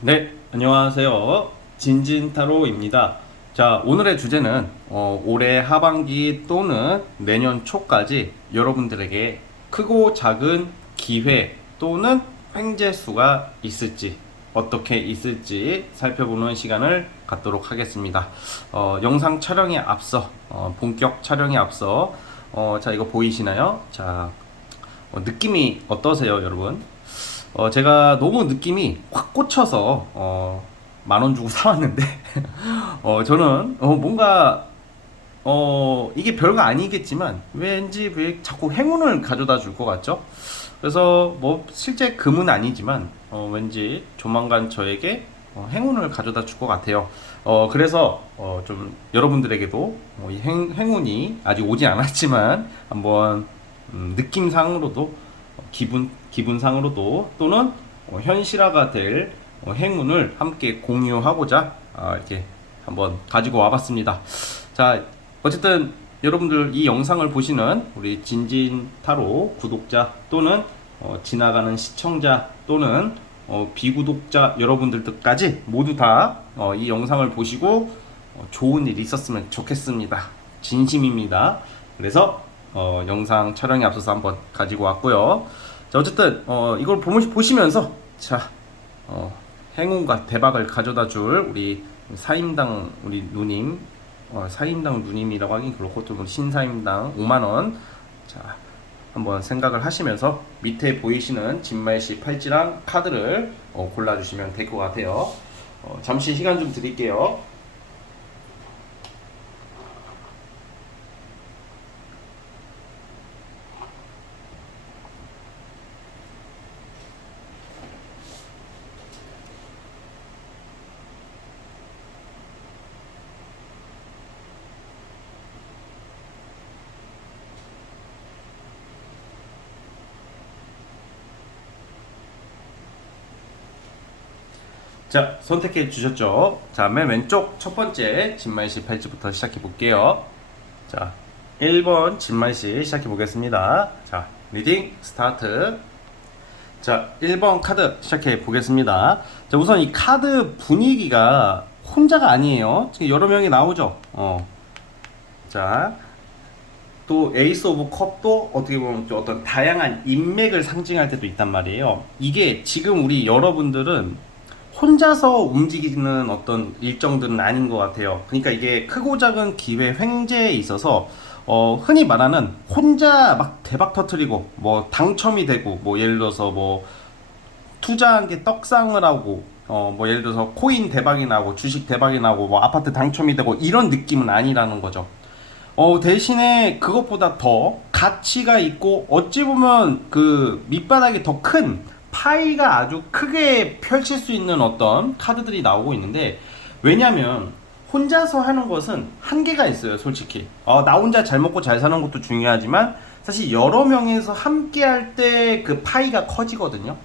네, 안녕하세요. 진진타로입니다. 자, 오늘의 주제는 올해 하반기 또는 내년 초까지 여러분들에게 크고 작은 기회 또는 횡재수가 있을지, 어떻게 있을지 살펴보는 시간을 갖도록 하겠습니다. 영상 촬영에 앞서, 본격 촬영에 앞서, 자, 이거 보이시나요? 자, 느낌이 어떠세요, 여러분? 제가 너무 느낌이 확 꽂혀서 10,000원 주고 사왔는데 저는 뭔가 이게 별거 아니겠지만 왠지 왜 자꾸 행운을 가져다 줄 것 같죠? 그래서 뭐 실제 금은 아니지만 왠지 조만간 저에게 행운을 가져다 줄 것 같아요. 그래서 좀 여러분들에게도 이 행운이 아직 오지 않았지만 한번 느낌상으로도 기분상으로도 또는 현실화가 될 행운을 함께 공유하고자 이렇게 한번 가지고 와봤습니다. 자, 어쨌든 여러분들 이 영상을 보시는 우리 진진타로 구독자 또는 지나가는 시청자 또는 비구독자 여러분들까지 모두 다 이 영상을 보시고 좋은 일이 있었으면 좋겠습니다. 진심입니다. 그래서 영상 촬영에 앞서서 한번 가지고 왔고요. 자, 어쨌든 이걸 보시면서 자, 행운과 대박을 가져다 줄 우리 사임당 우리 누님, 사임당 누님이라고 하긴 그렇고 또 신사임당 5만 원. 자, 한번 생각을 하시면서 밑에 보이시는 진말씨 팔찌랑 카드를 골라주시면 될 것 같아요. 잠시 시간 좀 드릴게요. 자, 선택해 주셨죠? 자, 맨 왼쪽 첫 번째 진말씨 팔찌부터 시작해 볼게요. 자, 1번 진말씨 시작해 보겠습니다. 자, 리딩 스타트. 자, 1번 카드 시작해 보겠습니다. 자, 우선 이 카드 분위기가 혼자가 아니에요. 지금 여러 명이 나오죠? 자, 또 에이스 오브 컵도 어떻게 보면 또 어떤 다양한 인맥을 상징할 때도 있단 말이에요. 이게 지금 우리 여러분들은 혼자서 움직이는 어떤 일정들은 아닌 것 같아요. 그러니까 이게 크고 작은 기회 횡재에 있어서 흔히 말하는 혼자 막 대박 터트리고 뭐 당첨이 되고 뭐 예를 들어서 뭐 투자한 게 떡상을 하고 뭐 예를 들어서 코인 대박이 나고 주식 대박이 나고 뭐 아파트 당첨이 되고 이런 느낌은 아니라는 거죠. 대신에 그것보다 더 가치가 있고 어찌 보면 그 밑바닥이 더 큰 파이가 아주 크게 펼칠 수 있는 어떤 카드들이 나오고 있는데, 왜냐면 혼자서 하는 것은 한계가 있어요, 솔직히. 나 혼자 잘 먹고 잘 사는 것도 중요하지만 사실 여러 명이서 함께 할 때 그 파이가 커지거든요.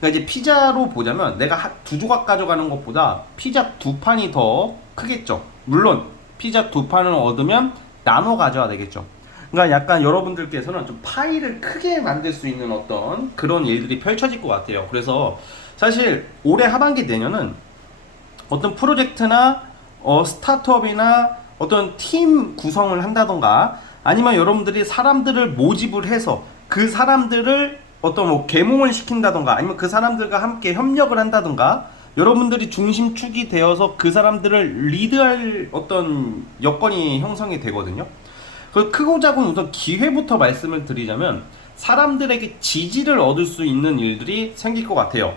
그러니까 이제 피자로 보자면 내가 두 조각 가져가는 것보다 피자 두 판이 더 크겠죠. 물론 피자 두 판을 얻으면 나눠 가져야 되겠죠. 그러니까 약간 여러분들께서는 좀 파이를 크게 만들 수 있는 어떤 그런 일들이 펼쳐질 것 같아요. 그래서 사실 올해 하반기 내년은 어떤 프로젝트나 스타트업이나 어떤 팀 구성을 한다던가 아니면 여러분들이 사람들을 모집을 해서 그 사람들을 어떤 뭐 계몽을 시킨다던가 아니면 그 사람들과 함께 협력을 한다던가 여러분들이 중심축이 되어서 그 사람들을 리드할 어떤 여건이 형성이 되거든요. 그 크고 작은 우선 기회부터 말씀을 드리자면 사람들에게 지지를 얻을 수 있는 일들이 생길 것 같아요.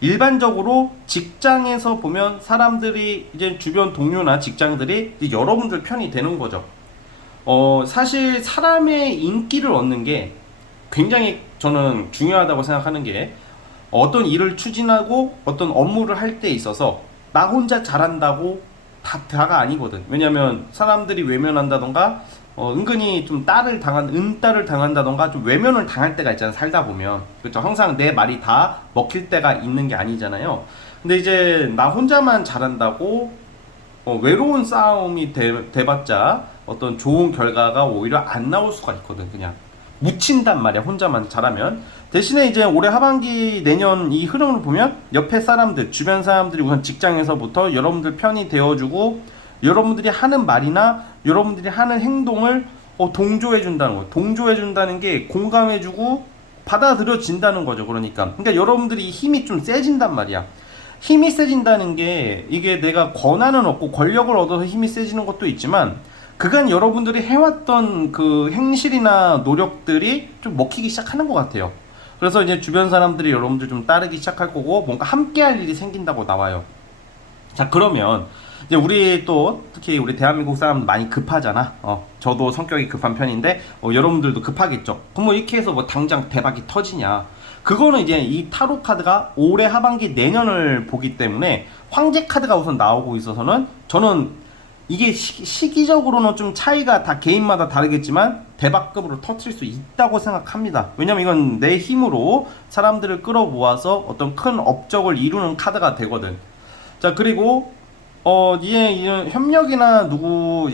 일반적으로 직장에서 보면 사람들이 이제 주변 동료나 직장들이 이제 여러분들 편이 되는 거죠. 사실 사람의 인기를 얻는 게 굉장히 저는 중요하다고 생각하는 게 어떤 일을 추진하고 어떤 업무를 할 때 있어서 나 혼자 잘한다고 다가 아니거든. 왜냐면 사람들이 외면한다던가 은근히 좀 은따를 당한다던가 좀 외면을 당할 때가 있잖아, 살다 보면. 그렇죠. 항상 내 말이 다 먹힐 때가 있는 게 아니잖아요. 근데 이제 나 혼자만 잘한다고 외로운 싸움이 돼봤자 어떤 좋은 결과가 오히려 안 나올 수가 있거든, 그냥. 묻힌단 말이야, 혼자만 잘하면. 대신에 이제 올해 하반기 내년 이 흐름을 보면 옆에 사람들, 주변 사람들이 우선 직장에서부터 여러분들 편이 되어주고 여러분들이 하는 말이나 여러분들이 하는 행동을 동조해준다는 거예요. 동조해준다는 게 공감해주고 받아들여진다는 거죠. 그러니까 여러분들이 힘이 좀 세진단 말이야. 힘이 세진다는 게 이게 내가 권한은 얻고 권력을 얻어서 힘이 세지는 것도 있지만 그간 여러분들이 해왔던 그 행실이나 노력들이 좀 먹히기 시작하는 것 같아요. 그래서 이제 주변 사람들이 여러분들 좀 따르기 시작할 거고 뭔가 함께 할 일이 생긴다고 나와요. 자, 그러면 이제 우리 또 특히 우리 대한민국 사람들 많이 급하잖아. 저도 성격이 급한 편인데 여러분들도 급하겠죠. 그럼 뭐 이렇게 해서 뭐 당장 대박이 터지냐? 그거는 이제 이 타로 카드가 올해 하반기 내년을 보기 때문에 황제 카드가 우선 나오고 있어서는 저는 이게 시기적으로는 좀 차이가 다 개인마다 다르겠지만 대박급으로 터뜨릴 수 있다고 생각합니다. 왜냐면 이건 내 힘으로 사람들을 끌어모아서 어떤 큰 업적을 이루는 카드가 되거든. 자, 그리고 이런 협력이나 누구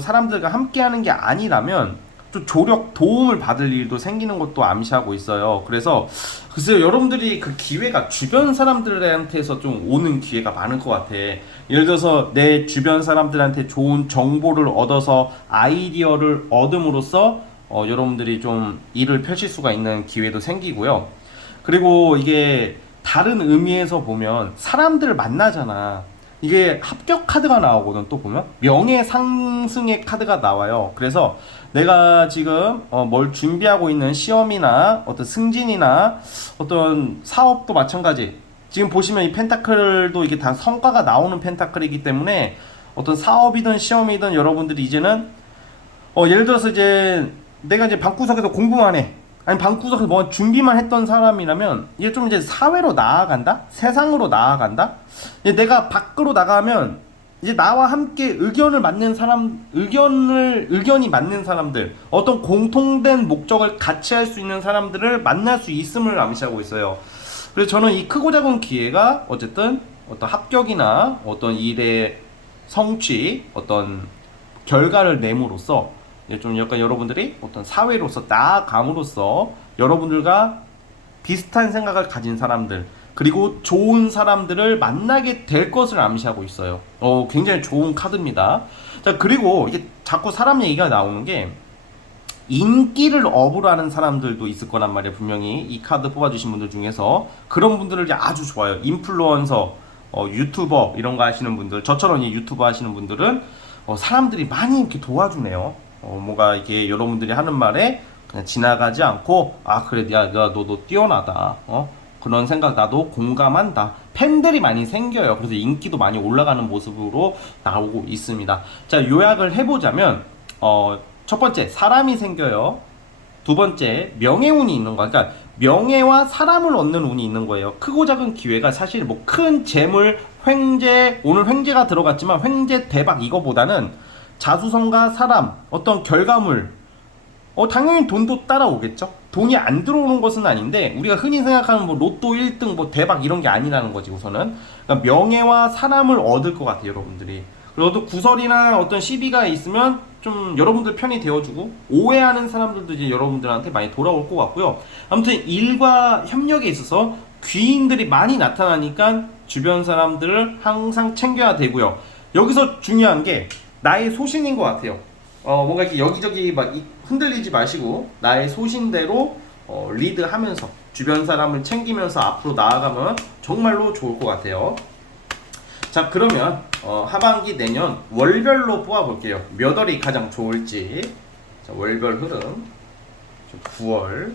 사람들과 함께 하는 게 아니라면 좀 조력 도움을 받을 일도 생기는 것도 암시하고 있어요. 그래서 글쎄요, 여러분들이 그 기회가 주변 사람들한테서 좀 오는 기회가 많을 것 같아. 예를 들어서 내 주변 사람들한테 좋은 정보를 얻어서 아이디어를 얻음으로써 여러분들이 좀 일을 펼칠 수가 있는 기회도 생기고요. 그리고 이게 다른 의미에서 보면 사람들을 만나잖아. 이게 합격 카드가 나오거든. 또 보면 명예상승의 카드가 나와요. 그래서 내가 지금 뭘 준비하고 있는 시험이나 어떤 승진이나 어떤 사업도 마찬가지. 지금 보시면 이 펜타클도 이게 다 성과가 나오는 펜타클이기 때문에 어떤 사업이든 시험이든 여러분들이 이제는 예를 들어서 이제 내가 이제 방구석에서 공부만 해. 아니 방구석에서 뭐 준비만 했던 사람이라면 이게 좀 이제 사회로 나아간다? 세상으로 나아간다? 이제 내가 밖으로 나가면 이제 나와 함께 의견을 맞는 사람, 의견이 맞는 사람들, 어떤 공통된 목적을 같이 할 수 있는 사람들을 만날 수 있음을 암시하고 있어요. 그래서 저는 이 크고 작은 기회가 어쨌든 어떤 합격이나 어떤 일의 성취, 어떤 결과를 내므로써 좀 약간 여러분들이 어떤 사회로서 나아감으로써 여러분들과 비슷한 생각을 가진 사람들 그리고 좋은 사람들을 만나게 될 것을 암시하고 있어요. 굉장히 좋은 카드입니다. 자, 그리고 이게 자꾸 사람 얘기가 나오는 게 인기를 업으로 하는 사람들도 있을 거란 말이에요. 분명히 이 카드 뽑아주신 분들 중에서 그런 분들을 아주 좋아요. 인플루언서, 유튜버 이런 거 하시는 분들, 저처럼 이 유튜버 하시는 분들은 사람들이 많이 이렇게 도와주네요. 뭔가 이렇게 여러분들이 하는 말에 그냥 지나가지 않고 그래, 야 너도 뛰어나다. 그런 생각 나도 공감한다. 팬들이 많이 생겨요. 그래서 인기도 많이 올라가는 모습으로 나오고 있습니다. 자, 요약을 해보자면 첫 번째 사람이 생겨요. 두 번째 명예운이 있는 거. 그러니까 명예와 사람을 얻는 운이 있는 거예요. 크고 작은 기회가 사실 뭐 큰 재물, 횡재, 오늘 횡재가 들어갔지만 횡재 대박 이거보다는 자수성가 사람, 어떤 결과물, 당연히 돈도 따라오겠죠. 돈이 안 들어오는 것은 아닌데 우리가 흔히 생각하는 뭐 로또 1등 뭐 대박 이런 게 아니라는 거지. 우선은 그러니까 명예와 사람을 얻을 것 같아요, 여러분들이. 그리고 또 구설이나 어떤 시비가 있으면 좀 여러분들 편이 되어주고 오해하는 사람들도 이제 여러분들한테 많이 돌아올 것 같고요. 아무튼 일과 협력에 있어서 귀인들이 많이 나타나니까 주변 사람들을 항상 챙겨야 되고요. 여기서 중요한 게 나의 소신인 것 같아요. 뭔가 이렇게 여기저기 막 흔들리지 마시고 나의 소신대로 리드하면서 주변 사람을 챙기면서 앞으로 나아가면 정말로 좋을 것 같아요. 자, 그러면 하반기 내년 월별로 뽑아볼게요. 몇 월이 가장 좋을지. 자, 월별 흐름 9월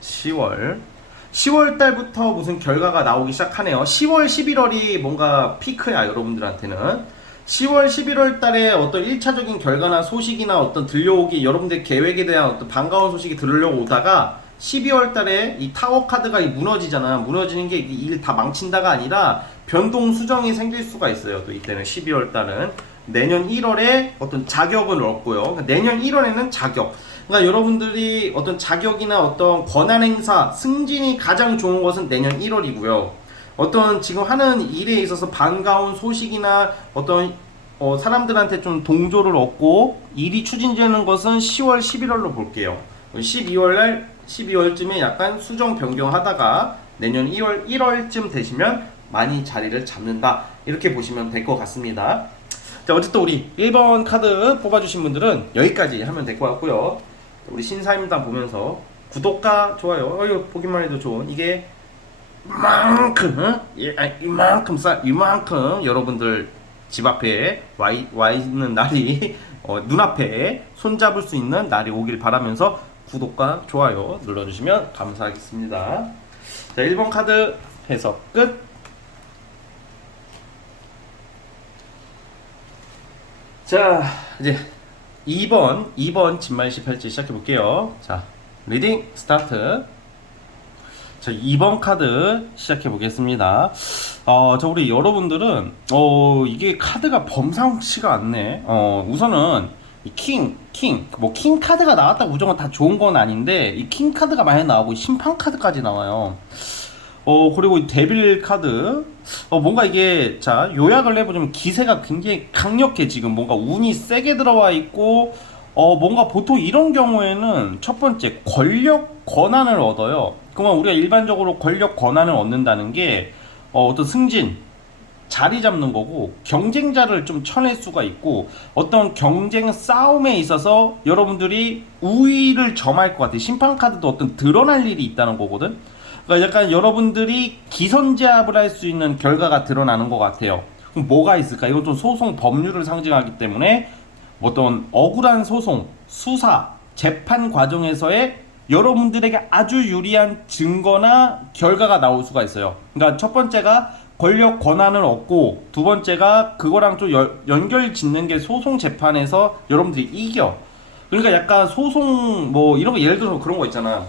10월 달부터 무슨 결과가 나오기 시작하네요. 10월 11월이 뭔가 피크야, 여러분들한테는. 10월 11월 달에 어떤 1차적인 결과나 소식이나 어떤 들려오기, 여러분들 계획에 대한 어떤 반가운 소식이 들려오다가 12월 달에 이 타워 카드가 무너지잖아. 무너지는 게 일 다 망친다가 아니라 변동 수정이 생길 수가 있어요. 또 이때는 12월 달은 내년 1월에 어떤 자격을 얻고요. 그러니까 내년 1월에는 자격. 그러니까 여러분들이 어떤 자격이나 어떤 권한 행사, 승진이 가장 좋은 것은 내년 1월이고요. 어떤 지금 하는 일에 있어서 반가운 소식이나 어떤 사람들한테 좀 동조를 얻고 일이 추진되는 것은 10월, 11월로 볼게요. 12월쯤에 약간 수정 변경하다가 내년 1월쯤 되시면 많이 자리를 잡는다, 이렇게 보시면 될 것 같습니다. 자, 어쨌든 우리 1번 카드 뽑아주신 분들은 여기까지 하면 될 것 같고요. 우리 신사임당 보면서 구독과 좋아요, 이거 보기만 해도 좋은, 이게 이만큼 여러분들 집 앞에 와 있는 날이 눈앞에 손잡을 수 있는 날이 오길 바라면서 구독과 좋아요 눌러주시면 감사하겠습니다. 자, 1번 카드 해석 끝. 자, 이제 2번 진말시 펼치 시작해 볼게요. 자, 리딩 스타트. 자, 2번 카드 시작해 보겠습니다. 저 우리 여러분들은 이게 카드가 범상치가 않네. 우선은 이 킹 카드가 나왔다고 무조건 다 좋은 건 아닌데, 이 킹 카드가 많이 나오고 심판 카드까지 나와요. 그리고 이 데빌 카드, 뭔가 이게, 자, 요약을 해보자면 기세가 굉장히 강력해. 지금 뭔가 운이 세게 들어와 있고, 뭔가 보통 이런 경우에는 첫 번째 권력 권한을 얻어요. 그러면 우리가 일반적으로 권력 권한을 얻는다는 게 어떤 승진, 자리 잡는 거고, 경쟁자를 좀 쳐낼 수가 있고, 어떤 경쟁 싸움에 있어서 여러분들이 우위를 점할 것 같아요. 심판 카드도 어떤 드러날 일이 있다는 거거든. 그러니까 약간 여러분들이 기선제압을 할 수 있는 결과가 드러나는 것 같아요. 그럼 뭐가 있을까? 이건 좀 소송 법률을 상징하기 때문에 어떤 억울한 소송, 수사, 재판 과정에서의 여러분들에게 아주 유리한 증거나 결과가 나올 수가 있어요. 그러니까 첫 번째가 권력 권한을 얻고, 두 번째가 그거랑 좀 연결 짓는 게 소송 재판에서 여러분들이 이겨. 그러니까 약간 소송 뭐 이런 거, 예를 들어서 그런 거 있잖아.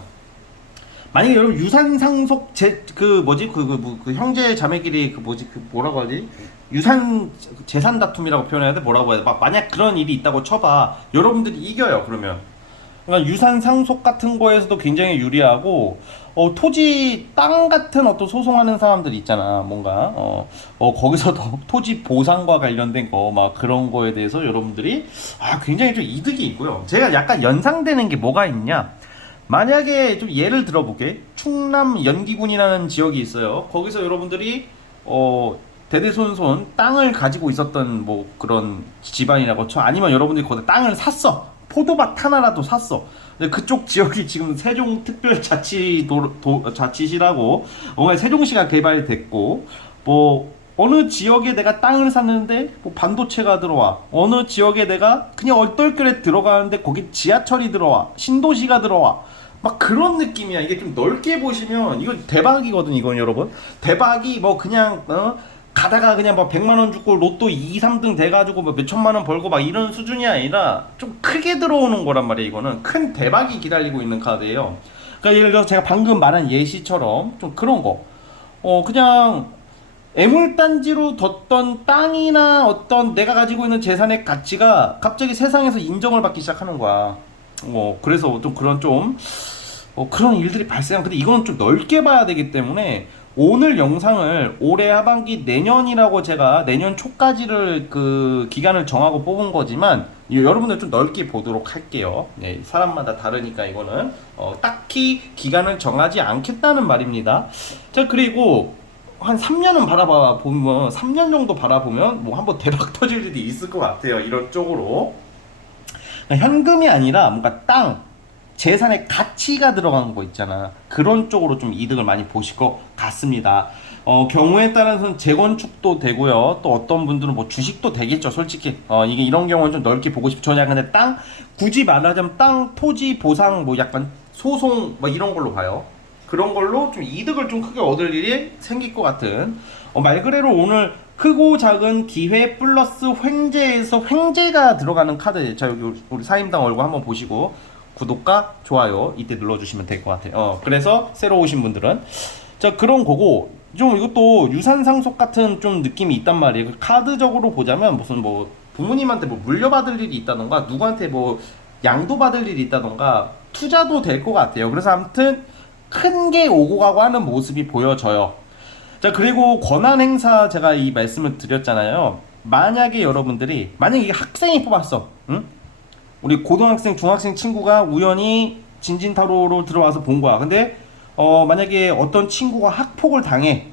만약에 여러분 유산 상속 그 형제 자매끼리 뭐라고 하지? 유산 재산 다툼이라고 표현해야 돼? 뭐라고 해야 돼? 만약 그런 일이 있다고 쳐봐. 여러분들이 이겨요. 그러면. 그러니까 유산 상속 같은 거에서도 굉장히 유리하고, 토지 땅 같은 어떤 소송하는 사람들 있잖아. 뭔가 거기서도 토지 보상과 관련된 거 막 그런 거에 대해서 여러분들이 굉장히 좀 이득이 있고요. 제가 약간 연상되는 게 뭐가 있냐? 만약에 좀 예를 들어볼게. 충남 연기군이라는 지역이 있어요. 거기서 여러분들이 대대손손 땅을 가지고 있었던 뭐 그런 집안이라고 쳐. 아니면 여러분들이 거기 땅을 샀어. 포도밭 하나라도 샀어. 근데 그쪽 지역이 지금 세종특별자치시라고 뭔가 세종시가 개발됐고, 뭐 어느 지역에 내가 땅을 샀는데 뭐 반도체가 들어와, 어느 지역에 내가 그냥 얼떨결에 들어가는데 거기 지하철이 들어와, 신도시가 들어와, 막 그런 느낌이야. 이게 좀 넓게 보시면 이거 대박이거든. 이건 여러분 대박이 뭐 그냥 가다가 그냥 막 100만 원 주고 로또 2, 3등 돼가지고 뭐 몇천만 원 벌고 막 이런 수준이 아니라 좀 크게 들어오는 거란 말이에요. 이거는 큰 대박이 기다리고 있는 카드예요. 그러니까 예를 들어서 제가 방금 말한 예시처럼 좀 그런 거, 그냥 애물단지로 뒀던 땅이나 어떤 내가 가지고 있는 재산의 가치가 갑자기 세상에서 인정을 받기 시작하는 거야. 그래서 좀 그런 일들이 발생한. 근데 이건 좀 넓게 봐야 되기 때문에 오늘 영상을 올해 하반기 내년이라고 제가 내년 초까지를 그 기간을 정하고 뽑은 거지만, 여러분들 좀 넓게 보도록 할게요. 네, 사람마다 다르니까 이거는 딱히 기간을 정하지 않겠다는 말입니다. 자, 그리고 한 3년은 바라보면 3년 정도 바라보면 뭐 한번 대박 터질 일이 있을 것 같아요. 이런 쪽으로 현금이 아니라 뭔가 땅, 재산의 가치가 들어간 거 있잖아. 그런 쪽으로 좀 이득을 많이 보실 것 같습니다. 경우에 따라서는 재건축도 되고요. 또 어떤 분들은 뭐 주식도 되겠죠. 솔직히 이게 이런 경우는 좀 넓게 보고 싶죠. 저는 근데 땅, 굳이 말하자면 땅, 토지 보상, 뭐 약간 소송 뭐 이런 걸로 봐요. 그런 걸로 좀 이득을 좀 크게 얻을 일이 생길 것 같은, 말 그대로 오늘 크고 작은 기회 플러스 횡재에서 횡재가 들어가는 카드. 자, 여기 우리 사임당 얼굴 한번 보시고 구독과 좋아요 이때 눌러주시면 될 것 같아요. 그래서 새로 오신 분들은 자, 그런 거고, 좀 이것도 유산 상속 같은 좀 느낌이 있단 말이에요. 카드적으로 보자면 무슨 뭐 부모님한테 뭐 물려받을 일이 있다던가, 누구한테 뭐 양도받을 일이 있다던가, 투자도 될 것 같아요. 그래서 아무튼 큰 게 오고 가고 하는 모습이 보여져요. 자, 그리고 권한 행사 제가 이 말씀을 드렸잖아요. 만약에 이게 학생이 뽑았어, 응? 우리 고등학생, 중학생 친구가 우연히 진진타로로 들어와서 본 거야. 근데 만약에 어떤 친구가 학폭을 당해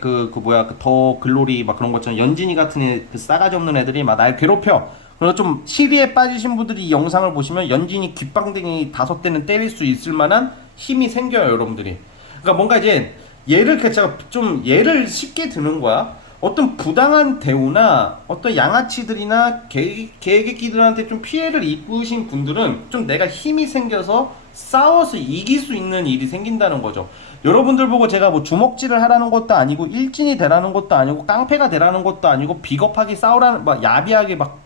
그 뭐야 그 더 글로리 막 그런 것처럼 연진이 같은 그 싸가지 없는 애들이 막 날 괴롭혀. 그래서 좀 시리에 빠지신 분들이 이 영상을 보시면 연진이 귓방댕이 5대는 때릴 수 있을 만한 힘이 생겨요, 여러분들이. 그러니까 뭔가 이제 제가 좀 예를 쉽게 드는 거야. 어떤 부당한 대우나 어떤 양아치들이나 개개끼들한테 좀 피해를 입으신 분들은 좀 내가 힘이 생겨서 싸워서 이길 수 있는 일이 생긴다는 거죠. 여러분들 보고 제가 뭐 주먹질을 하라는 것도 아니고 일진이 되라는 것도 아니고 깡패가 되라는 것도 아니고 비겁하게 싸우라는 막 야비하게 막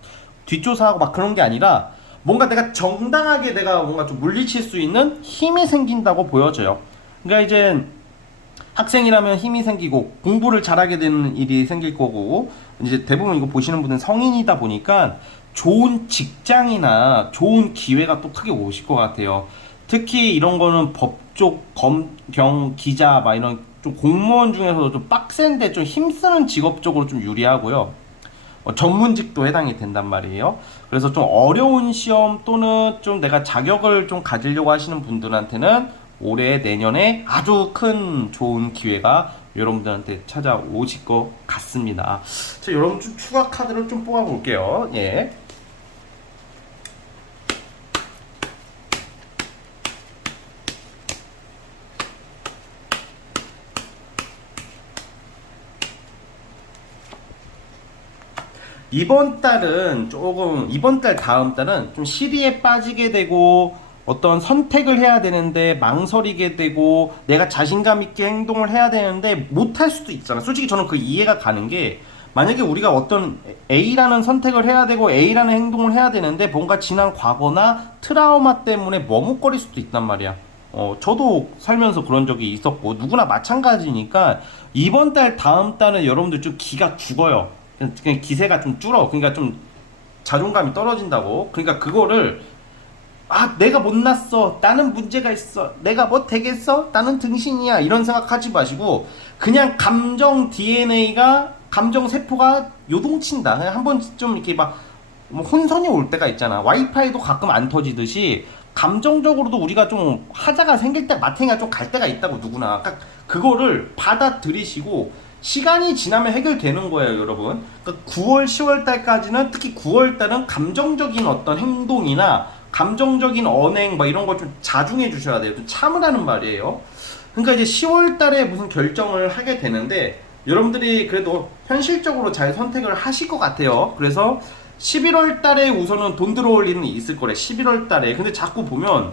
뒷조사하고 막 그런 게 아니라 뭔가 내가 정당하게 내가 뭔가 좀 물리칠 수 있는 힘이 생긴다고 보여져요. 그러니까 이제 학생이라면 힘이 생기고 공부를 잘하게 되는 일이 생길 거고 이제 대부분 이거 보시는 분은 성인이다 보니까 좋은 직장이나 좋은 기회가 또 크게 오실 것 같아요. 특히 이런 거는 법조, 검경, 기자 막 이런 좀 공무원 중에서도 좀 빡센데 좀 힘쓰는 직업 쪽으로 좀 유리하고요. 전문직도 해당이 된단 말이에요. 그래서 좀 어려운 시험 또는 좀 내가 자격을 좀 가지려고 하시는 분들한테는 올해 내년에 아주 큰 좋은 기회가 여러분들한테 찾아오실 것 같습니다. 자, 여러분 좀 추가 카드를 좀 뽑아 볼게요. 예. 이번 달 다음 달은 좀 시리에 빠지게 되고 어떤 선택을 해야 되는데 망설이게 되고 내가 자신감 있게 행동을 해야 되는데 못할 수도 있잖아. 솔직히 저는 그 이해가 가는 게 만약에 우리가 어떤 A라는 선택을 해야 되고 A라는 행동을 해야 되는데 뭔가 지난 과거나 트라우마 때문에 머뭇거릴 수도 있단 말이야. 저도 살면서 그런 적이 있었고 누구나 마찬가지니까 이번 달 다음 달은 여러분들 좀 기가 죽어요. 그냥 기세가 좀 줄어. 그러니까 좀 자존감이 떨어진다고. 그러니까 그거를 내가 못났어. 나는 문제가 있어. 내가 뭐 되겠어? 나는 등신이야. 이런 생각하지 마시고 그냥 감정 DNA가 감정 세포가 요동친다. 그냥 한번 좀 이렇게 뭐 혼선이 올 때가 있잖아. 와이파이도 가끔 안 터지듯이 감정적으로도 우리가 좀 하자가 생길 때 마탱이가 좀 갈 때가 있다고 누구나. 그러니까 그거를 받아들이시고 시간이 지나면 해결되는 거예요, 여러분. 그러니까 9월, 10월 달까지는 특히 9월 달은 감정적인 어떤 행동이나 감정적인 언행 뭐 이런 걸 좀 자중해 주셔야 돼요. 좀 참으라는 말이에요. 그러니까 이제 10월 달에 무슨 결정을 하게 되는데 여러분들이 그래도 현실적으로 잘 선택을 하실 것 같아요. 그래서 11월 달에 우선은 돈 들어올 일은 있을 거래. 11월 달에. 근데 자꾸 보면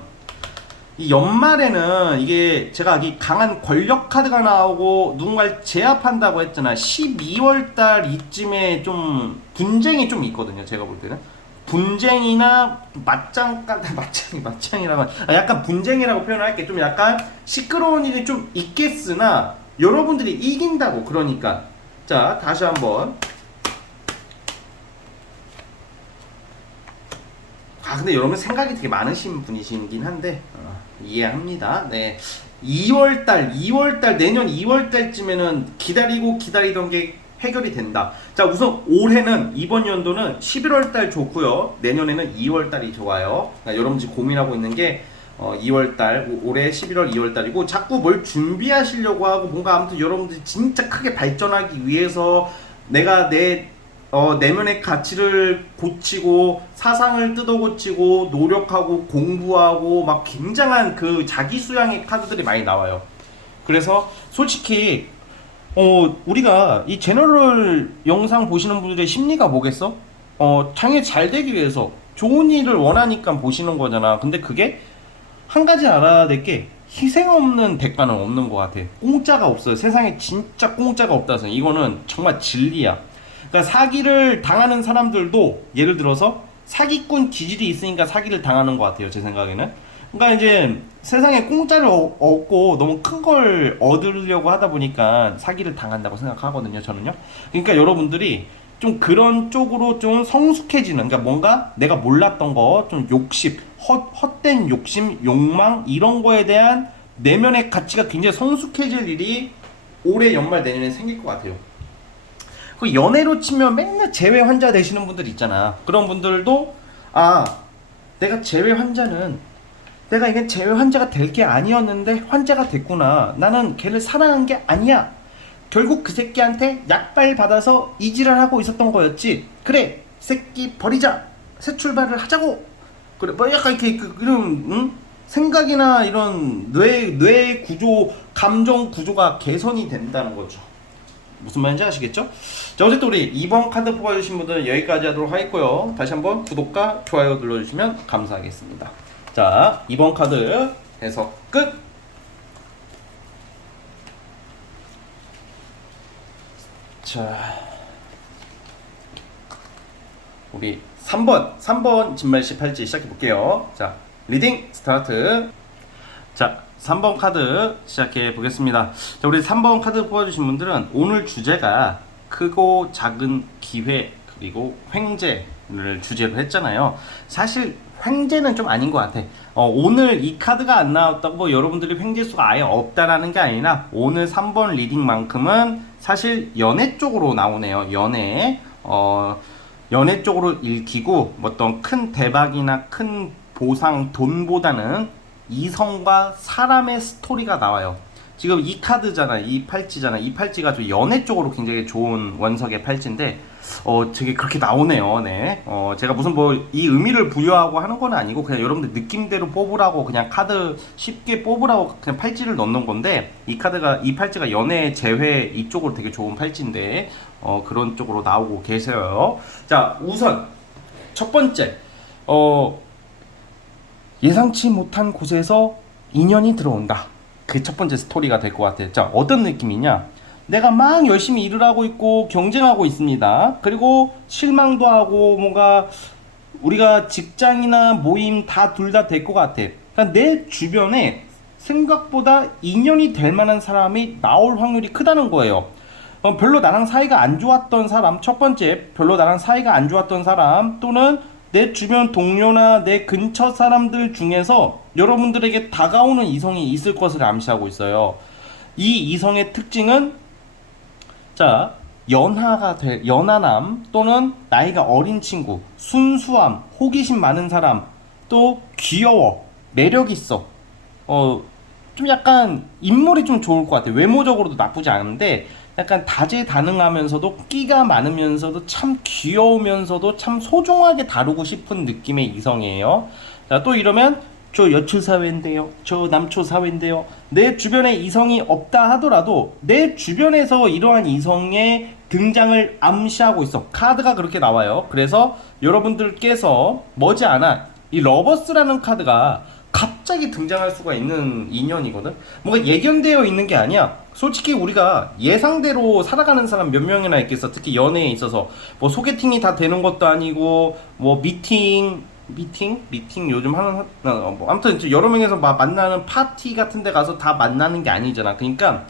이 연말에는 이게 제가 이 강한 권력 카드가 나오고 누군가를 제압한다고 했잖아. 12월 달 이쯤에 좀 분쟁이 좀 있거든요. 제가 볼 때는. 분쟁이나 맞짱이라고 약간 분쟁이라고 표현할게. 좀 약간 시끄러운 일이 좀 있겠으나 여러분들이 이긴다고. 그러니까 자 다시 한번 근데 여러분 생각이 되게 많으신 분이시긴 한데 이해합니다. 네. 2월달 내년 2월달쯤에는 기다리던 게 해결이 된다. 자, 우선 올해는 이번 연도는 11월달 좋고요. 내년에는 2월달이 좋아요. 그러니까 여러분들이 고민하고 있는 게 2월달, 올해 11월 2월달이고 자꾸 뭘 준비하시려고 하고 뭔가 아무튼 여러분들이 진짜 크게 발전하기 위해서 내가 내 내면의 가치를 고치고 사상을 뜯어고치고 노력하고 공부하고 막 굉장한 그 자기 수양의 카드들이 많이 나와요. 그래서 솔직히 우리가 이 제너럴 영상 보시는 분들의 심리가 뭐겠어? 당연히 잘 되기 위해서 좋은 일을 원하니까 보시는 거잖아. 근데 그게 한 가지 알아야 될 게 희생 없는 대가는 없는 것 같아. 공짜가 없어요. 세상에 진짜 공짜가 없다서 이거는 정말 진리야. 그러니까 사기를 당하는 사람들도 예를 들어서 사기꾼 기질이 있으니까 사기를 당하는 것 같아요. 제 생각에는. 그러니까 이제 세상에 공짜를 얻고 너무 큰 걸 얻으려고 하다 보니까 사기를 당한다고 생각하거든요. 저는요. 그러니까 여러분들이 좀 그런 쪽으로 좀 성숙해지는, 그러니까 뭔가 내가 몰랐던 거, 좀 욕심, 헛된 욕심, 욕망 이런 거에 대한 내면의 가치가 굉장히 성숙해질 일이 올해 연말 내년에 생길 것 같아요. 그 연애로 치면 맨날 재회 환자 되시는 분들 있잖아. 그런 분들도 내가 재회 환자는 내가 이게 재회 환자가 될 게 아니었는데 환자가 됐구나. 나는 걔를 사랑한 게 아니야. 결국 그 새끼한테 약발 받아서 이지랄하고 있었던 거였지. 그래, 새끼 버리자. 새 출발을 하자고. 그래, 뭐 약간 이렇게 이런 생각이나 이런 뇌 구조, 감정 구조가 개선이 된다는 거죠. 무슨 말인지 아시겠죠? 자, 어쨌든 우리 2번 카드 뽑아주신 분들은 여기까지 하도록 하겠고요. 다시 한번 구독과 좋아요 눌러주시면 감사하겠습니다. 자, 2번 카드 해석 끝! 자, 우리 3번 진말씨 팔찌 시작해 볼게요. 자, 리딩 스타트. 자, 3번 카드 시작해 보겠습니다. 자, 우리 3번 카드 뽑아주신 분들은 오늘 주제가 크고 작은 기회 그리고 횡재를 주제로 했잖아요. 사실 횡재는 좀 아닌 것 같아. 오늘 이 카드가 안 나왔다고 뭐 여러분들이 횡재수가 아예 없다라는 게 아니라 오늘 3번 리딩만큼은 사실 연애 쪽으로 나오네요. 연애 쪽으로 읽히고 어떤 큰 대박이나 큰 보상, 돈보다는 이성과 사람의 스토리가 나와요. 지금 이 카드잖아, 이 팔찌잖아. 이 팔찌가 좀 연애 쪽으로 굉장히 좋은 원석의 팔찌인데, 되게 그렇게 나오네요. 네. 제가 무슨 뭐 이 의미를 부여하고 하는 건 아니고 그냥 여러분들 느낌대로 뽑으라고 그냥 카드 쉽게 뽑으라고 그냥 팔찌를 넣는 건데 이 팔찌가 연애 재회 이쪽으로 되게 좋은 팔찌인데 그런 쪽으로 나오고 계세요. 자, 우선 첫 번째 예상치 못한 곳에서 인연이 들어온다. 그 첫 번째 스토리가 될 것 같아요. 자, 어떤 느낌이냐? 내가 막 열심히 일을 하고 있고 경쟁하고 있습니다. 그리고 실망도 하고 뭔가 우리가 직장이나 모임 다 둘 다 될 것 같아. 그러니까 내 주변에 생각보다 인연이 될 만한 사람이 나올 확률이 크다는 거예요. 별로 나랑 사이가 안 좋았던 사람, 첫 번째 별로 나랑 사이가 안 좋았던 사람 또는 내 주변 동료나 내 근처 사람들 중에서 여러분들에게 다가오는 이성이 있을 것을 암시하고 있어요. 이 이성의 특징은 자, 연하남 또는 나이가 어린 친구, 순수함, 호기심 많은 사람, 또 귀여워, 매력 있어. 좀 약간 인물이 좀 좋을 것 같아요. 외모적으로도 나쁘지 않은데 약간 다재다능하면서도 끼가 많으면서도 참 귀여우면서도 참 소중하게 다루고 싶은 느낌의 이성이에요. 자, 또 이러면 저 여초 사회인데요. 저 남초 사회인데요. 내 주변에 이성이 없다 하더라도 내 주변에서 이러한 이성의 등장을 암시하고 있어. 카드가 그렇게 나와요. 그래서 여러분들께서 머지않아 이 러버스라는 카드가 갑자기 등장할 수가 있는 인연이거든. 뭔가 예견되어 있는 게 아니야. 솔직히 우리가 예상대로 살아가는 사람 몇 명이나 있겠어. 특히 연애에 있어서 뭐 소개팅이 다 되는 것도 아니고 뭐 미팅 요즘 하는 뭐 아무튼 여러 명에서 만나는 파티 같은 데 가서 다 만나는 게 아니잖아. 그러니까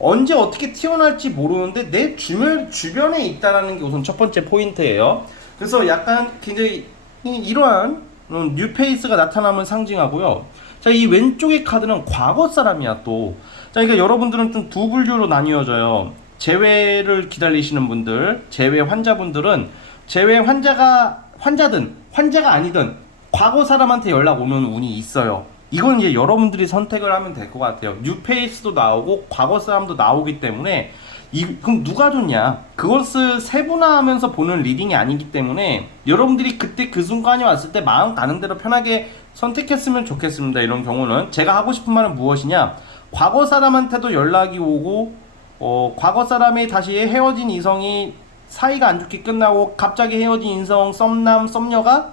언제 어떻게 튀어나올지 모르는데 내 주변에 있다라는 게 우선 첫 번째 포인트예요. 그래서 약간 굉장히 이러한 뉴페이스가 나타남을 상징하고요. 자, 이 왼쪽의 카드는 과거 사람이야 또. 자, 그러니까 여러분들은 좀 두 분류로 나뉘어져요. 재회를 기다리시는 분들, 재회 환자분들은 재회 환자든 환자가 아니든 과거 사람한테 연락 오는 운이 있어요. 이건 이제 여러분들이 선택을 하면 될 것 같아요. 뉴페이스도 나오고 과거 사람도 나오기 때문에 그럼 누가 좋냐? 그것을 세분화하면서 보는 리딩이 아니기 때문에 여러분들이 그때 그 순간이 왔을 때 마음 가는 대로 편하게 선택했으면 좋겠습니다. 이런 경우는 제가 하고 싶은 말은 무엇이냐? 과거 사람한테도 연락이 오고 과거 사람이 다시 헤어진 이성이 사이가 안 좋게 끝나고 갑자기 헤어진 이성 썸남 썸녀가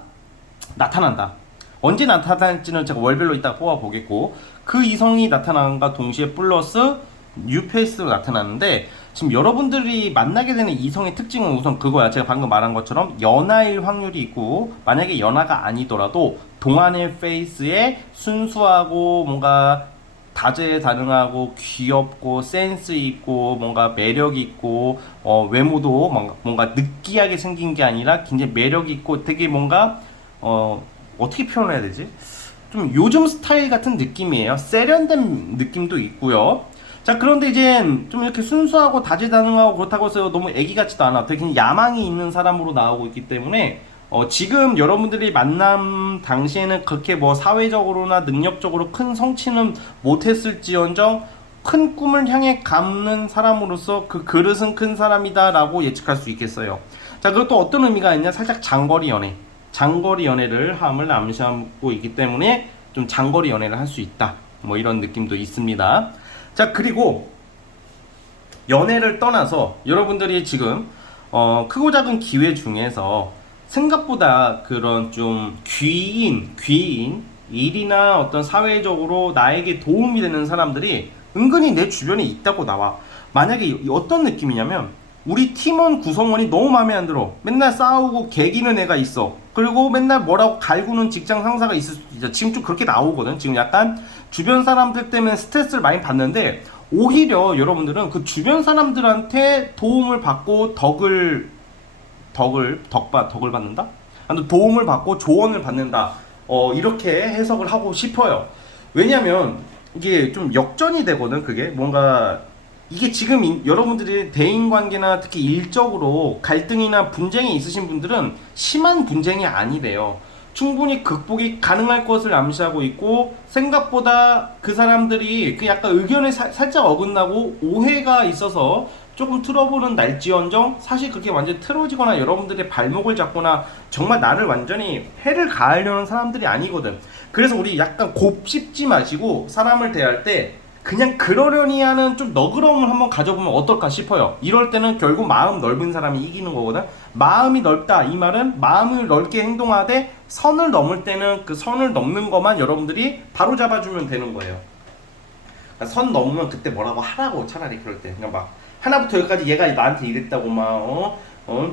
나타난다. 언제 나타날지는 제가 월별로 이따 뽑아보겠고 그 이성이 나타난과 동시에 플러스 뉴페이스로 나타나는데 지금 여러분들이 만나게 되는 이성의 특징은 우선 그거야. 제가 방금 말한 것처럼 연하일 확률이 있고 만약에 연하가 아니더라도 동안의 페이스에 순수하고 뭔가 다재다능하고 귀엽고 센스 있고 뭔가 매력 있고 외모도 뭔가 느끼하게 생긴 게 아니라 굉장히 매력 있고 되게 뭔가 어떻게 표현해야 되지? 좀 요즘 스타일 같은 느낌이에요. 세련된 느낌도 있고요. 자, 그런데 이제 좀 이렇게 순수하고 다재다능하고 그렇다고 해서 너무 애기 같지도 않아. 되게 야망이 있는 사람으로 나오고 있기 때문에 지금 여러분들이 만남 당시에는 그렇게 뭐 사회적으로나 능력적으로 큰 성취는 못했을지언정 큰 꿈을 향해 가는 사람으로서 그 그릇은 큰 사람이다 라고 예측할 수 있겠어요. 자, 그리고 또 어떤 의미가 있냐, 살짝 장거리 연애, 장거리 연애를 함을 암시하고 있기 때문에 좀 장거리 연애를 할 수 있다, 뭐 이런 느낌도 있습니다. 자, 그리고 연애를 떠나서 여러분들이 지금 크고 작은 기회 중에서 생각보다 그런 좀 귀인 일이나 어떤 사회적으로 나에게 도움이 되는 사람들이 은근히 내 주변에 있다고 나와. 만약에 어떤 느낌이냐면 우리 팀원 구성원이 너무 마음에 안 들어. 맨날 싸우고 개기는 애가 있어. 그리고 맨날 뭐라고 갈구는 직장 상사가 있을 수도 있어. 지금 좀 그렇게 나오거든. 지금 약간 주변 사람들 때문에 스트레스를 많이 받는데, 오히려 여러분들은 그 주변 사람들한테 도움을 받고 덕을 받는다? 아무튼 도움을 받고 조언을 받는다. 이렇게 해석을 하고 싶어요. 왜냐면 이게 좀 역전이 되거든. 그게 뭔가 이게 지금 여러분들이 대인관계나 특히 일적으로 갈등이나 분쟁이 있으신 분들은 심한 분쟁이 아니래요. 충분히 극복이 가능할 것을 암시하고 있고, 생각보다 그 사람들이 그 약간 의견에 살짝 어긋나고 오해가 있어서 조금 틀어보는 날지언정 사실 그렇게 완전히 틀어지거나 여러분들의 발목을 잡거나 정말 나를 완전히 해를 가하려는 사람들이 아니거든. 그래서 우리 약간 곱씹지 마시고 사람을 대할 때 그냥 그러려니 하는 좀 너그러움을 한번 가져보면 어떨까 싶어요. 이럴 때는 결국 마음 넓은 사람이 이기는 거거든. 마음이 넓다, 이 말은 마음을 넓게 행동하되 선을 넘을 때는 그 선을 넘는 것만 여러분들이 바로 잡아주면 되는 거예요. 그러니까 선 넘으면 그때 뭐라고 하라고, 차라리 그럴 때 그냥 막 하나부터 여기까지 얘가 나한테 이랬다고 막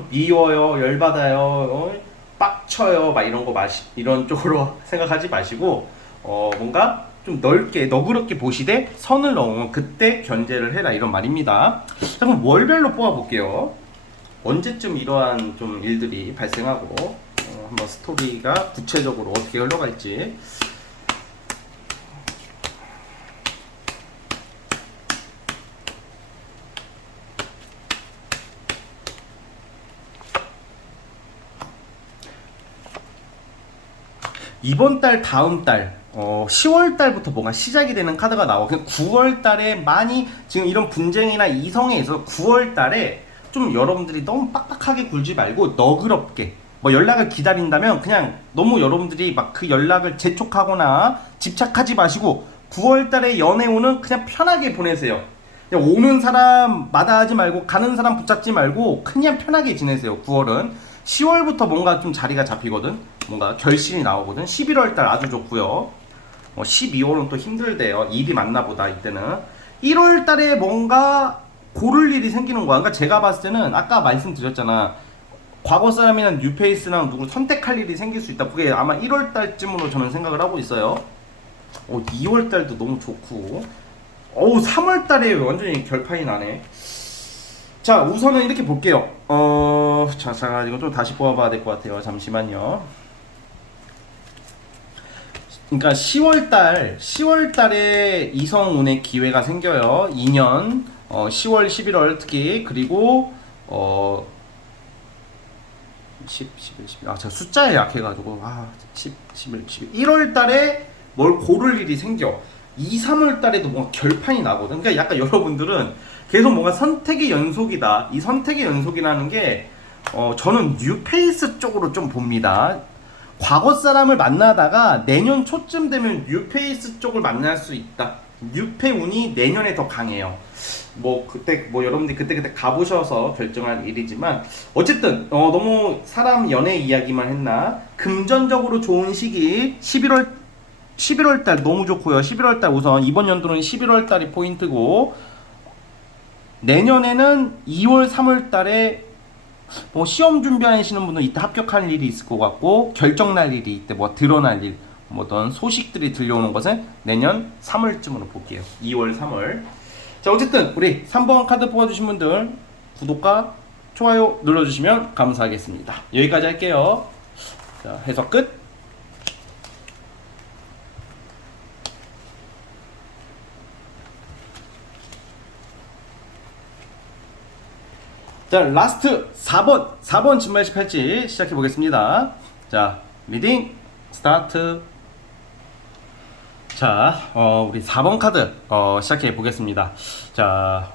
미워요, 열받아요, 빡쳐요, 막 이런 거 이런 쪽으로 생각하지 마시고 뭔가 좀 넓게 너그럽게 보시되 선을 넘으면 그때 견제를 해라, 이런 말입니다. 자, 그럼 월별로 뽑아볼게요. 언제쯤 이러한 좀 일들이 발생하고 한번 스토리가 구체적으로 어떻게 흘러갈지. 이번 달, 다음 달, 10월 달부터 뭔가 시작이 되는 카드가 나와. 9월 달에 많이 지금 이런 분쟁이나 이성에 있어서 9월 달에 좀 여러분들이 너무 빡빡하게 굴지 말고 너그럽게 뭐 연락을 기다린다면 그냥 너무 여러분들이 막 그 연락을 재촉하거나 집착하지 마시고 9월 달에 연애운은 그냥 편하게 보내세요. 그냥 오는 사람 마다하지 말고 가는 사람 붙잡지 말고 그냥 편하게 지내세요. 9월은 10월부터 뭔가 좀 자리가 잡히거든. 뭔가 결실이 나오거든. 11월 달 아주 좋고요. 12월은 또 힘들대요. 일이 많나 보다 이때는. 1월 달에 뭔가 고를 일이 생기는 거야. 그러니까 제가 봤을 때는 아까 말씀드렸잖아. 과거 사람이나 뉴페이스랑 누굴 선택할 일이 생길 수 있다. 그게 아마 1월 달쯤으로 저는 생각을 하고 있어요. 2월 달도 너무 좋고. 3월 달에 완전히 결판이 나네. 자, 우선은 이렇게 볼게요. 자, 이거 좀 다시 뽑아봐야 될 것 같아요. 잠시만요. 그러니까 10월 달에 이성운의 기회가 생겨요. 2년, 10월, 11월 특히. 그리고, 11, 제가 숫자에 약해가지고, 10, 11, 12. 1월 달에 뭘 고를 일이 생겨. 2, 3월 달에도 뭔가 결판이 나거든. 그러니까 약간 여러분들은 계속 뭔가 선택의 연속이다. 이 선택의 연속이라는 게, 저는 뉴페이스 쪽으로 좀 봅니다. 과거 사람을 만나다가 내년 초쯤 되면 뉴페이스 쪽을 만날 수 있다. 뉴페 운이 내년에 더 강해요. 그때 여러분들이 그때 가보셔서 결정할 일이지만 어쨌든 너무 사람 연애 이야기만 했나. 금전적으로 좋은 시기 11월 달 너무 좋고요. 11월 달 우선 이번 연도는 11월 달이 포인트고, 내년에는 2월 3월 달에 시험 준비하시는 분은 이때 합격할 일이 있을 것 같고, 결정 날 일이 이때 드러날 일, 어떤 소식들이 들려오는 것은 내년 3월쯤으로 볼게요. 2월, 3월. 자, 어쨌든 우리 3번 카드 뽑아주신 분들 구독과 좋아요 눌러주시면 감사하겠습니다. 여기까지 할게요. 자, 해석 끝. 자, 라스트 4번 진말시 팔찌 시작해 보겠습니다. 자, 리딩 스타트. 자, 우리 4번 카드 시작해 보겠습니다. 자,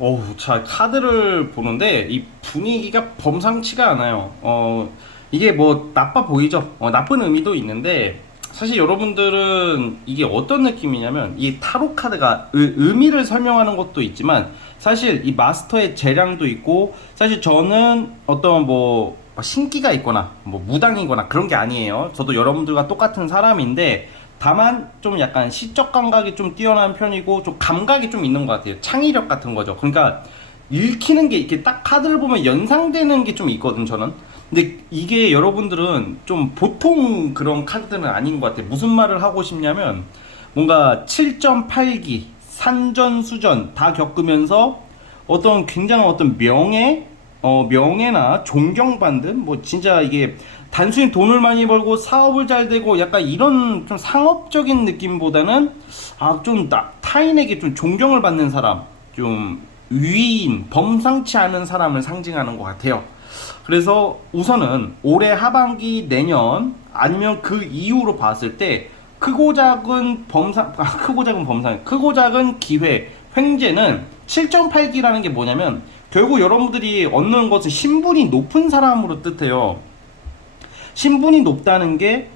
카드를 보는데 이 분위기가 범상치가 않아요. 이게 뭐 나빠 보이죠? 나쁜 의미도 있는데 사실 여러분들은 이게 어떤 느낌이냐면 이 타로 카드가 의미를 설명하는 것도 있지만 사실 이 마스터의 재량도 있고 사실 저는 어떤 뭐 신기가 있거나 뭐 무당이거나 그런 게 아니에요. 저도 여러분들과 똑같은 사람인데 다만 좀 약간 시적 감각이 좀 뛰어난 편이고 좀 감각이 좀 있는 것 같아요. 창의력 같은 거죠. 그러니까 읽히는 게 이렇게 딱 카드를 보면 연상되는 게 좀 있거든 저는. 근데 이게 여러분들은 좀 보통 그런 카드들은 아닌 것 같아요. 무슨 말을 하고 싶냐면 뭔가 7.8기 산전수전 다 겪으면서 어떤 굉장한 어떤 명예나 존경받는 뭐 진짜 이게 단순히 돈을 많이 벌고 사업을 잘 되고 약간 이런 좀 상업적인 느낌보다는 좀 타인에게 좀 존경을 받는 사람, 좀 위인, 범상치 않은 사람을 상징하는 것 같아요. 그래서 우선은 올해 하반기 내년 아니면 그 이후로 봤을 때 크고 작은 크고 작은 기회, 횡재는 7.8기라는 게 뭐냐면 결국 여러분들이 얻는 것은 신분이 높은 사람으로 뜻해요. 신분이 높다는 게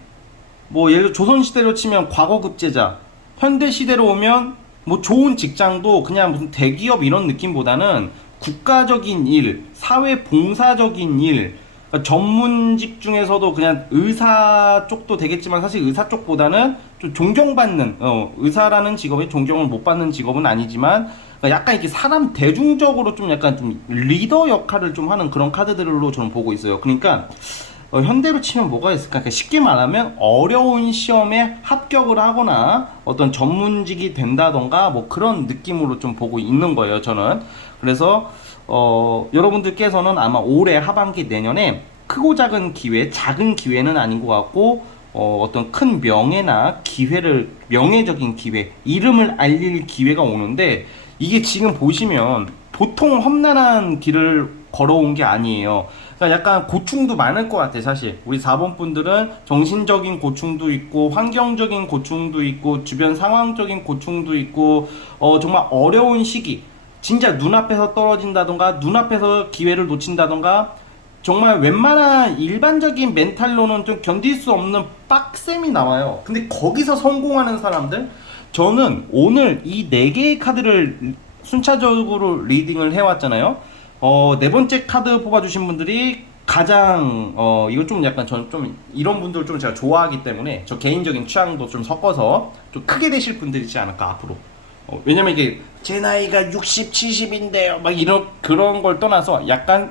뭐 예를 들어 조선시대로 치면 과거급제자, 현대시대로 오면 뭐 좋은 직장도 그냥 무슨 대기업 이런 느낌보다는 국가적인 일, 사회 봉사적인 일, 그러니까 전문직 중에서도 그냥 의사 쪽도 되겠지만 사실 의사 쪽보다는 좀 존경받는 의사라는 직업이 존경을 못 받는 직업은 아니지만 그러니까 약간 이렇게 사람 대중적으로 좀 약간 좀 리더 역할을 좀 하는 그런 카드들로 저는 보고 있어요. 그러니까 현대로 치면 뭐가 있을까? 그러니까 쉽게 말하면 어려운 시험에 합격을 하거나 어떤 전문직이 된다던가 뭐 그런 느낌으로 좀 보고 있는 거예요, 저는. 그래서 여러분들께서는 아마 올해 하반기 내년에 크고 작은 기회, 작은 기회는 아닌 것 같고 어떤 큰 명예나 명예적인 기회, 이름을 알릴 기회가 오는데 이게 지금 보시면 보통 험난한 길을 걸어온 게 아니에요. 그러니까 약간 고충도 많을 것 같아 사실. 우리 4번 분들은 정신적인 고충도 있고 환경적인 고충도 있고 주변 상황적인 고충도 있고 정말 어려운 시기, 진짜 눈앞에서 떨어진다던가 눈앞에서 기회를 놓친다던가 정말 웬만한 일반적인 멘탈로는 좀 견딜 수 없는 빡셈이 나와요. 근데 거기서 성공하는 사람들, 저는 오늘 이 4개의 카드를 순차적으로 리딩을 해왔잖아요. 네 번째 카드 뽑아주신 분들이 가장 이거 좀 약간 저는 좀 이런 분들 좀 제가 좋아하기 때문에 저 개인적인 취향도 좀 섞어서 좀 크게 되실 분들이지 않을까 앞으로. 왜냐면 이게 제 나이가 60, 70인데요 막 이런 그런 걸 떠나서 약간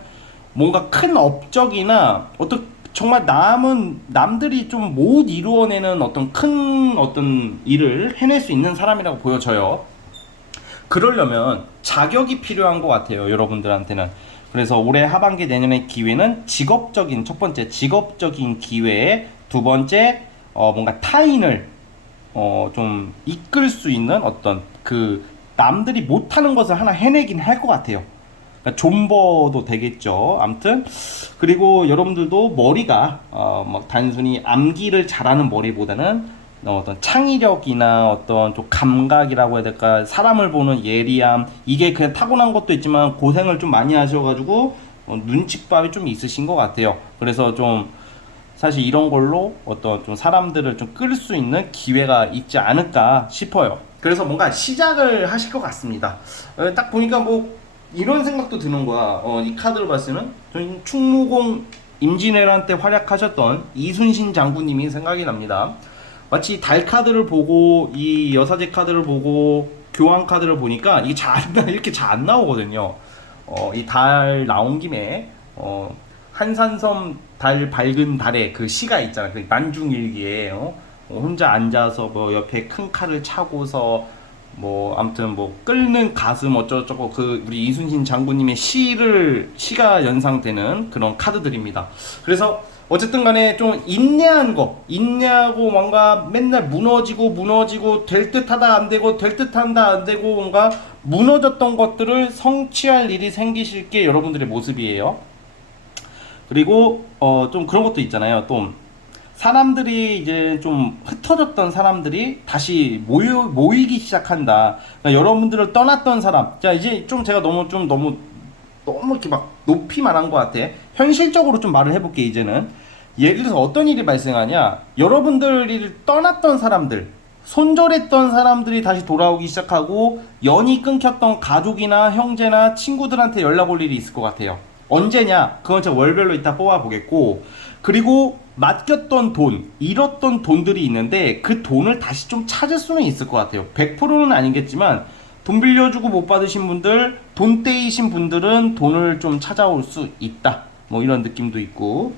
뭔가 큰 업적이나 어떤 정말 남들이 좀 못 이루어내는 어떤 큰 어떤 일을 해낼 수 있는 사람이라고 보여져요. 그러려면 자격이 필요한 것 같아요, 여러분들한테는. 그래서 올해 하반기 내년의 기회는 첫 번째 직업적인 기회에, 두 번째 뭔가 타인을 좀 이끌 수 있는 어떤 그 남들이 못하는 것을 하나 해내긴 할 것 같아요. 그러니까 존버도 되겠죠. 아무튼 그리고 여러분들도 머리가 막 단순히 암기를 잘하는 머리보다는 어떤 창의력이나 어떤 좀 감각이라고 해야 될까, 사람을 보는 예리함, 이게 그냥 타고난 것도 있지만 고생을 좀 많이 하셔가지고 눈칫밥이 좀 있으신 것 같아요. 그래서 좀 사실 이런 걸로 어떤 좀 사람들을 좀 끌 수 있는 기회가 있지 않을까 싶어요. 그래서 뭔가 시작을 하실 것 같습니다. 딱 보니까 뭐 이런 생각도 드는 거야. 이 카드를 봤을 때는 저희 충무공 임진왜란 때 활약하셨던 이순신 장군님이 생각이 납니다. 마치 달 카드를 보고 이 여사제 카드를 보고 교황 카드를 보니까 이게 이렇게 잘 안 나오거든요. 이 달 나온 김에 한산섬 달 밝은 달에 그 시가 있잖아. 그 만중일기에 혼자 앉아서 뭐 옆에 큰 칼을 차고서 뭐 아무튼 뭐 끓는 가슴 어쩌고저쩌고 그 우리 이순신 장군님의 시가 연상되는 그런 카드들입니다. 그래서 어쨌든 간에 좀 인내하고 뭔가 맨날 무너지고 될 듯하다 안 되고 될 듯한다 안 되고 뭔가 무너졌던 것들을 성취할 일이 생기실 게 여러분들의 모습이에요. 그리고 좀 그런 것도 있잖아요. 또 사람들이 이제 좀 흩어졌던 사람들이 다시 모이기 시작한다. 그러니까 여러분들을 떠났던 사람. 자, 이제 좀 제가 너무 이렇게 막 높이 말한 것 같아. 현실적으로 좀 말을 해볼게, 이제는. 예를 들어서 어떤 일이 발생하냐. 여러분들이 떠났던 사람들, 손절했던 사람들이 다시 돌아오기 시작하고, 연이 끊겼던 가족이나 형제나 친구들한테 연락 올 일이 있을 것 같아요. 언제냐? 그건 제가 월별로 이따 뽑아보겠고, 그리고 맡겼던 돈, 잃었던 돈들이 있는데 그 돈을 다시 좀 찾을 수는 있을 것 같아요. 100%는 아니겠지만 돈 빌려주고 못 받으신 분들, 돈 떼이신 분들은 돈을 좀 찾아올 수 있다. 뭐 이런 느낌도 있고.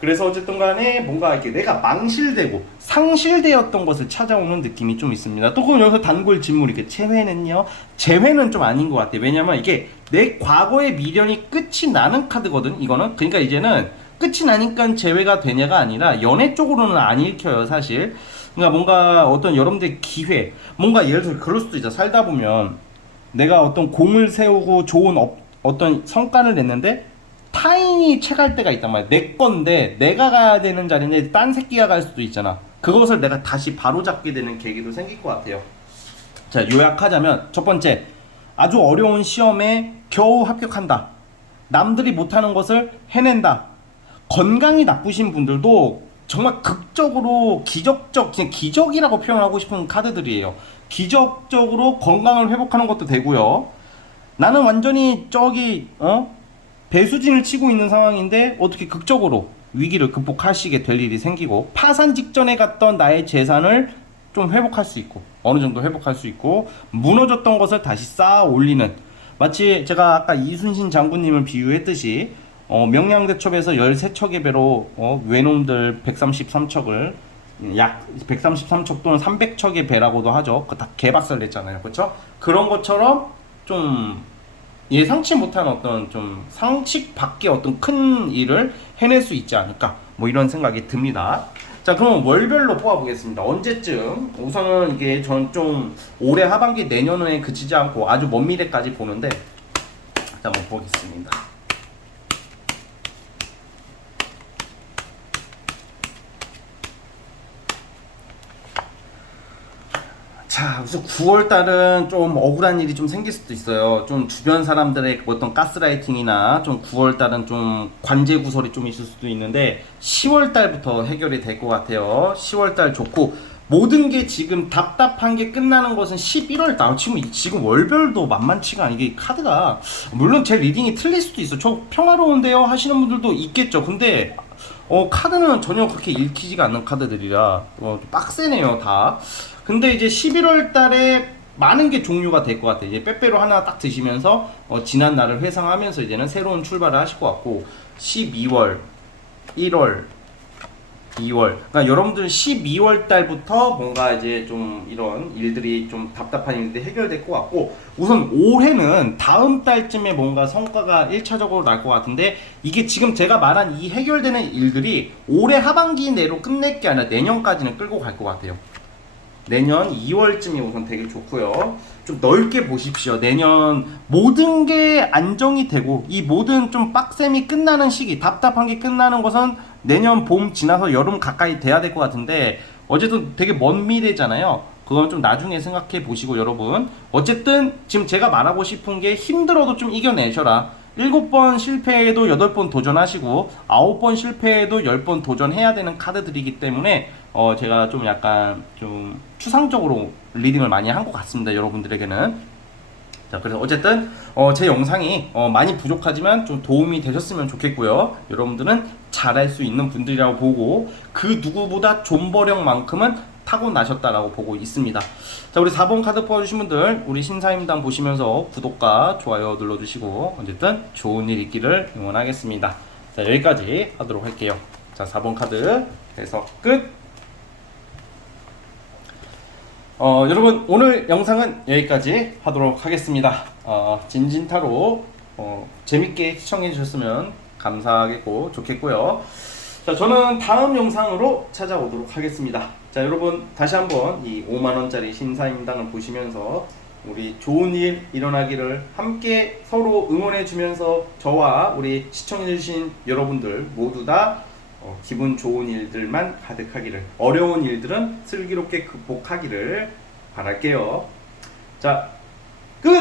그래서 어쨌든 간에 뭔가 이렇게 내가 망실되고 상실되었던 것을 찾아오는 느낌이 좀 있습니다. 또 그럼 여기서 단골 질문 이렇게 재회는요? 재회는 좀 아닌 것 같아요. 왜냐면 이게 내 과거의 미련이 끝이 나는 카드거든. 이거는 그러니까 이제는 끝이 나니까 재회가 되냐가 아니라 연애 쪽으로는 안 읽혀요, 사실. 그러니까 뭔가 어떤 여러분들의 기회, 뭔가 예를 들어 그럴 수도 있죠. 살다 보면 내가 어떤 공을 세우고 좋은 어떤 성과를 냈는데 타인이 채갈 때가 있단 말이야. 내 건데 내가 가야 되는 자리인데 딴 새끼가 갈 수도 있잖아. 그것을 내가 다시 바로잡게 되는 계기도 생길 것 같아요. 자, 요약하자면 첫 번째, 아주 어려운 시험에 겨우 합격한다. 남들이 못하는 것을 해낸다. 건강이 나쁘신 분들도 정말 극적으로 그냥 기적이라고 표현하고 싶은 카드들이에요. 기적적으로 건강을 회복하는 것도 되고요. 나는 완전히 배수진을 치고 있는 상황인데 어떻게 극적으로 위기를 극복하시게 될 일이 생기고, 파산 직전에 갔던 나의 재산을 좀 회복할 수 있고, 어느 정도 회복할 수 있고, 무너졌던 것을 다시 쌓아 올리는, 마치 제가 아까 이순신 장군님을 비유했듯이 명량대첩에서 13척의 배로 외놈들 133척을 약 133척 또는 300척의 배라고도 하죠. 그 다 개박살 냈잖아요. 그렇죠? 그런 것처럼 좀 예상치 못한 어떤 좀 상식 밖의 어떤 큰 일을 해낼 수 있지 않을까, 뭐 이런 생각이 듭니다. 자, 그럼 월별로 뽑아보겠습니다. 언제쯤? 우선은 이게 전 좀 올해 하반기 내년에 그치지 않고 아주 먼 미래까지 보는데, 자, 한번 보겠습니다. 자, 우선 9월달은 좀 억울한 일이 좀 생길 수도 있어요. 좀 주변 사람들의 어떤 가스라이팅이나 좀 9월달은 좀 관제 구설이 좀 있을 수도 있는데 10월달부터 해결이 될 것 같아요. 10월달 좋고, 모든 게 지금 답답한 게 끝나는 것은 11월달. 지금 월별도 만만치가 않게 카드가, 물론 제 리딩이 틀릴 수도 있어. 저 평화로운데요 하시는 분들도 있겠죠. 근데 카드는 전혀 그렇게 읽히지가 않는 카드들이라 빡세네요 다. 근데 이제 11월 달에 많은 게 종료가 될 것 같아요. 이제 빼빼로 하나 딱 드시면서 지난 날을 회상하면서 이제는 새로운 출발을 하실 것 같고, 12월, 1월, 2월. 그러니까 여러분들 12월 달부터 뭔가 이제 좀 이런 일들이 좀 답답한 일들이 해결될 것 같고, 우선 올해는 다음 달쯤에 뭔가 성과가 1차적으로 날 것 같은데, 이게 지금 제가 말한 이 해결되는 일들이 올해 하반기 내로 끝낼 게 아니라 내년까지는 끌고 갈 것 같아요. 내년 2월쯤이 우선 되게 좋고요. 좀 넓게 보십시오. 내년 모든 게 안정이 되고 이 모든 좀 빡셈이 끝나는 시기, 답답한 게 끝나는 것은 내년 봄 지나서 여름 가까이 돼야 될 것 같은데, 어쨌든 되게 먼 미래잖아요. 그건 좀 나중에 생각해 보시고, 여러분 어쨌든 지금 제가 말하고 싶은 게, 힘들어도 좀 이겨내셔라. 7번 실패해도 8번 도전하시고 9번 실패해도 10번 도전해야 되는 카드들이기 때문에 제가 좀 약간 좀 추상적으로 리딩을 많이 한 것 같습니다, 여러분들에게는. 자, 그래서 어쨌든 제 영상이 많이 부족하지만 좀 도움이 되셨으면 좋겠고요. 여러분들은 잘할 수 있는 분들이라고 보고, 그 누구보다 존버력만큼은 타고나셨다라고 보고 있습니다. 자, 우리 4번 카드 뽑아주신 분들, 우리 신사임당 보시면서 구독과 좋아요 눌러주시고, 어쨌든 좋은 일 있기를 응원하겠습니다. 자, 여기까지 하도록 할게요. 자, 4번 카드 해석 끝. 여러분 오늘 영상은 여기까지 하도록 하겠습니다. 진진타로 재밌게 시청해 주셨으면 감사하겠고 좋겠고요. 자, 저는 다음 영상으로 찾아오도록 하겠습니다. 자, 여러분 다시 한번 이 5만원짜리 신사임당을 보시면서 우리 좋은 일 일어나기를 함께 서로 응원해 주면서 저와 우리 시청해 주신 여러분들 모두 다 기분 좋은 일들만 가득하기를, 어려운 일들은 슬기롭게 극복하기를 바랄게요. 자, 끝!